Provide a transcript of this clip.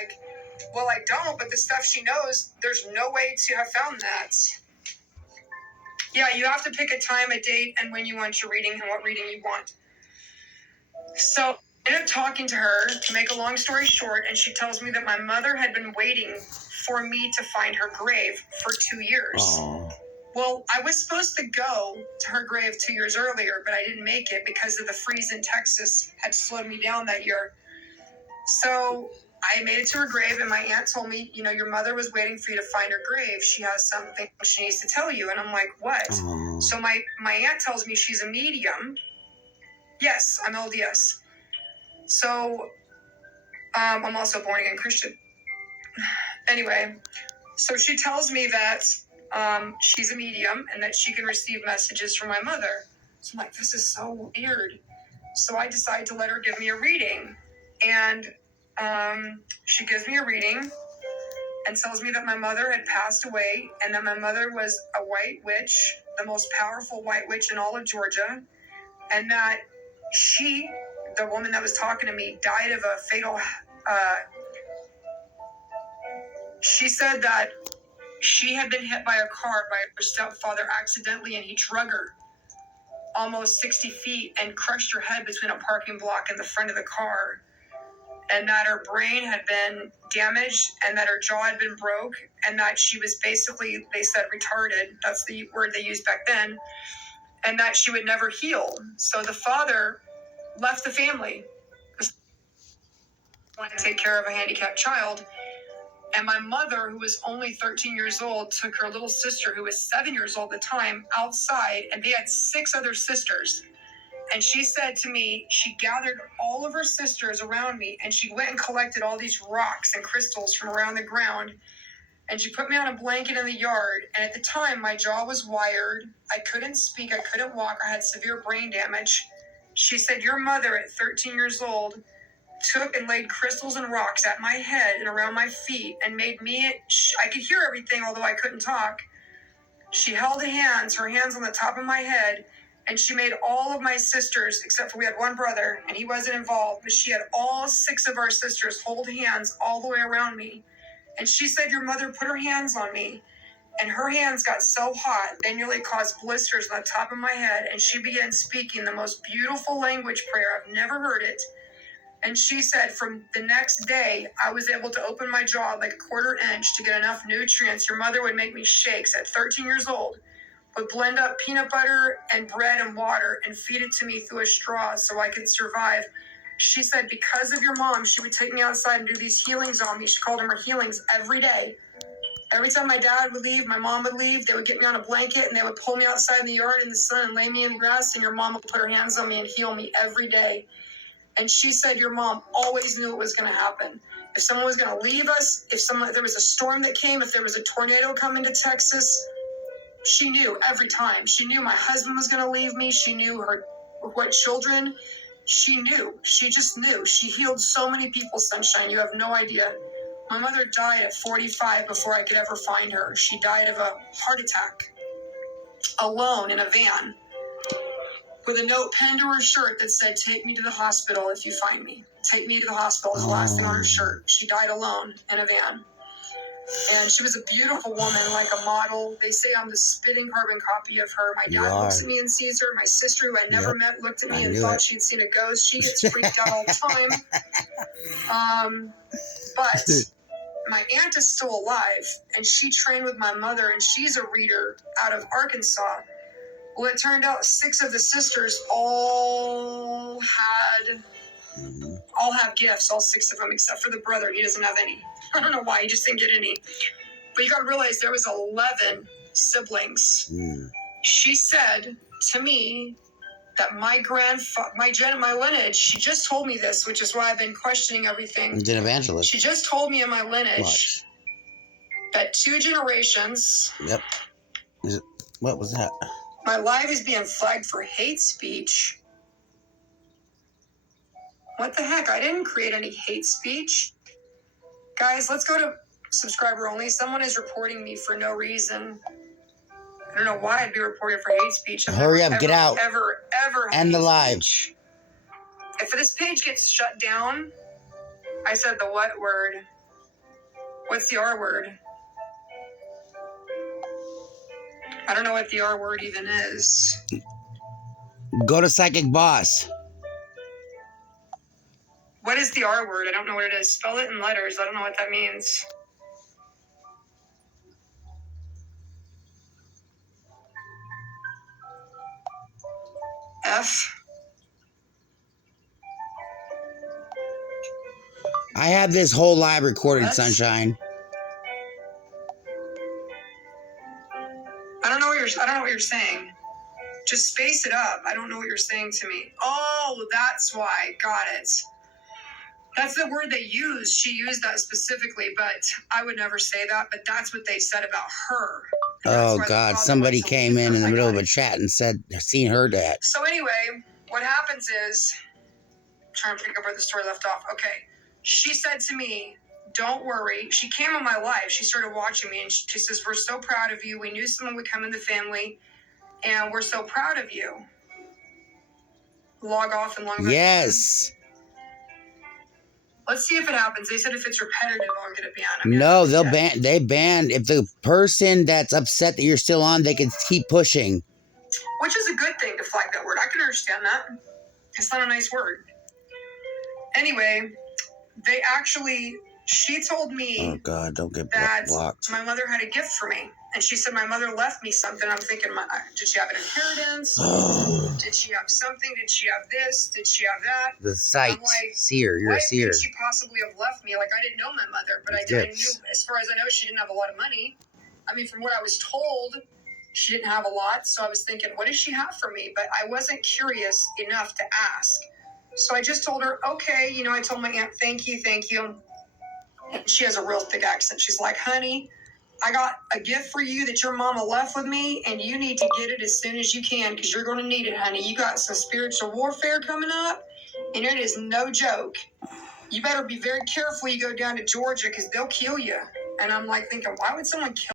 like, well, I don't, but the stuff she knows, there's no way to have found that. Yeah, you have to pick a time, a date, and when you want your reading and what reading you want. So I ended up talking to her, to make a long story short, and she tells me that my mother had been waiting for me to find her grave for 2 years. Aww. Well, I was supposed to go to her grave 2 years earlier, but I didn't make it because of the freeze in Texas had slowed me down that year. So I made it to her grave, and my aunt told me, you know, your mother was waiting for you to find her grave. She has something she needs to tell you. And I'm like, what? Aww. So my aunt tells me she's a medium. Yes, I'm LDS. So I'm also a born-again Christian. Anyway, so she tells me that she's a medium and that she can receive messages from my mother. So I'm like, this is so weird. So I decide to let her give me a reading. And she gives me a reading and tells me that my mother had passed away and that my mother was a white witch, the most powerful white witch in all of Georgia, and that she, the woman that was talking to me, died of a fatal... she said that she had been hit by a car by her stepfather accidentally, and he drug her almost 60 feet and crushed her head between a parking block and the front of the car, and that her brain had been damaged and that her jaw had been broke, and that she was basically, they said, retarded. That's the word they used back then. And that she would never heal. So the father left the family, wanted to take care of a handicapped child. And my mother, who was only 13 years old, took her little sister, who was 7 years old at the time, outside, and they had 6 other sisters. And she said to me, she gathered all of her sisters around me, and she went and collected all these rocks and crystals from around the ground, and she put me on a blanket in the yard. And at the time, my jaw was wired. I couldn't speak. I couldn't walk. I had severe brain damage. She said, your mother, at 13 years old, took and laid crystals and rocks at my head and around my feet and made me, I could hear everything, although I couldn't talk. She held her hands on the top of my head, and she made all of my sisters, except for we had one brother, and he wasn't involved, but she had all 6 of our sisters hold hands all the way around me. And she said, your mother put her hands on me, and her hands got so hot, they nearly caused blisters on the top of my head, and she began speaking the most beautiful language prayer. I've never heard it. And she said from the next day, I was able to open my jaw like a 1/4 inch to get enough nutrients. Your mother would make me shakes at 13 years old, would blend up peanut butter and bread and water and feed it to me through a straw so I could survive. She said because of your mom, she would take me outside and do these healings on me. She called them her healings every day. Every time my dad would leave, my mom would leave, they would get me on a blanket and they would pull me outside in the yard in the sun and lay me in grass, and your mom would put her hands on me and heal me every day. And she said your mom always knew it was going to happen. If someone was going to leave us, if there was a storm that came, if there was a tornado coming to Texas, she knew every time. She knew my husband was going to leave me. She knew what children. She knew. She just knew. She healed so many people, Sunshine. You have no idea. My mother died at 45 before I could ever find her. She died of a heart attack, alone in a van, with a note pinned to her shirt that said, take me to the hospital if you find me. Take me to the hospital is the last thing on her shirt. She died alone in a van. And she was a beautiful woman, like a model. They say I'm the spitting carbon copy of her. My dad looks at me and sees her. My sister, who I never met, looked at me and thought she'd seen a ghost. She gets freaked out all the time. But my aunt is still alive, and she trained with my mother, and she's a reader out of Arkansas. Well, it turned out 6 of the sisters all have gifts, all 6 of them, except for the brother. He doesn't have any. I don't know why, he just didn't get any. But you gotta realize there was 11 siblings. She said to me that my lineage, she just told me this, which is why I've been questioning everything. He's an evangelist. She just told me in my lineage that 2 generations. Yep. What was that? My life is being flagged for hate speech. What the heck? I didn't create any hate speech. Guys, let's go to subscriber only. Someone is reporting me for no reason. I don't know why I'd be reported for hate speech. Hurry up, get out. Ever end the live. If this page gets shut down, I said the what word? What's the R word? I don't know what the R word even is. Go to Psychic Boss. What is the R word? I don't know what it is. Spell it in letters. I don't know what that means. F. I have this whole live recorded, What? Sunshine. I don't know what you're saying. Just space it up. I don't know what you're saying to me. Oh, that's why. Got it. That's the word they used. She used that specifically, but I would never say that. But that's what they said about her. Oh, God. Somebody came in the middle of a chat and said, seen her dad. So anyway, what happens is, I'm trying to pick up where the story left off. Okay. She said to me, don't worry. She came in my life. She started watching me, and she says, we're so proud of you. We knew someone would come in the family, and we're so proud of you. Log off and log back. Yes. Let's see if it happens. They said if it's repetitive, I'll get a ban. No, they ban. If the person that's upset that you're still on, they can keep pushing. Which is a good thing to flag that word. I can understand that. It's not a nice word. Anyway, she told me Oh, God, don't get that blocked. my mother had a gift for me. And she said my mother left me something. I'm thinking, did she have an inheritance? Did she have something? Did she have this? Did she have that? The sight. I'm like, Seer. You're a what seer. could she possibly have left me? Like, I didn't know my mother, but I knew, as far as I know, she didn't have a lot of money. I mean, from what I was told, she didn't have a lot. So I was thinking, what does she have for me? But I wasn't curious enough to ask. So I just told her, okay. I told my aunt, thank you. She has a real thick accent. She's like, honey, I got a gift for you that your mama left with me, and you need to get it as soon as you can because you're going to need it, honey. You got some spiritual warfare coming up, and it is no joke. You better be very careful you go down to Georgia because they'll kill you. And I'm like thinking, why would someone kill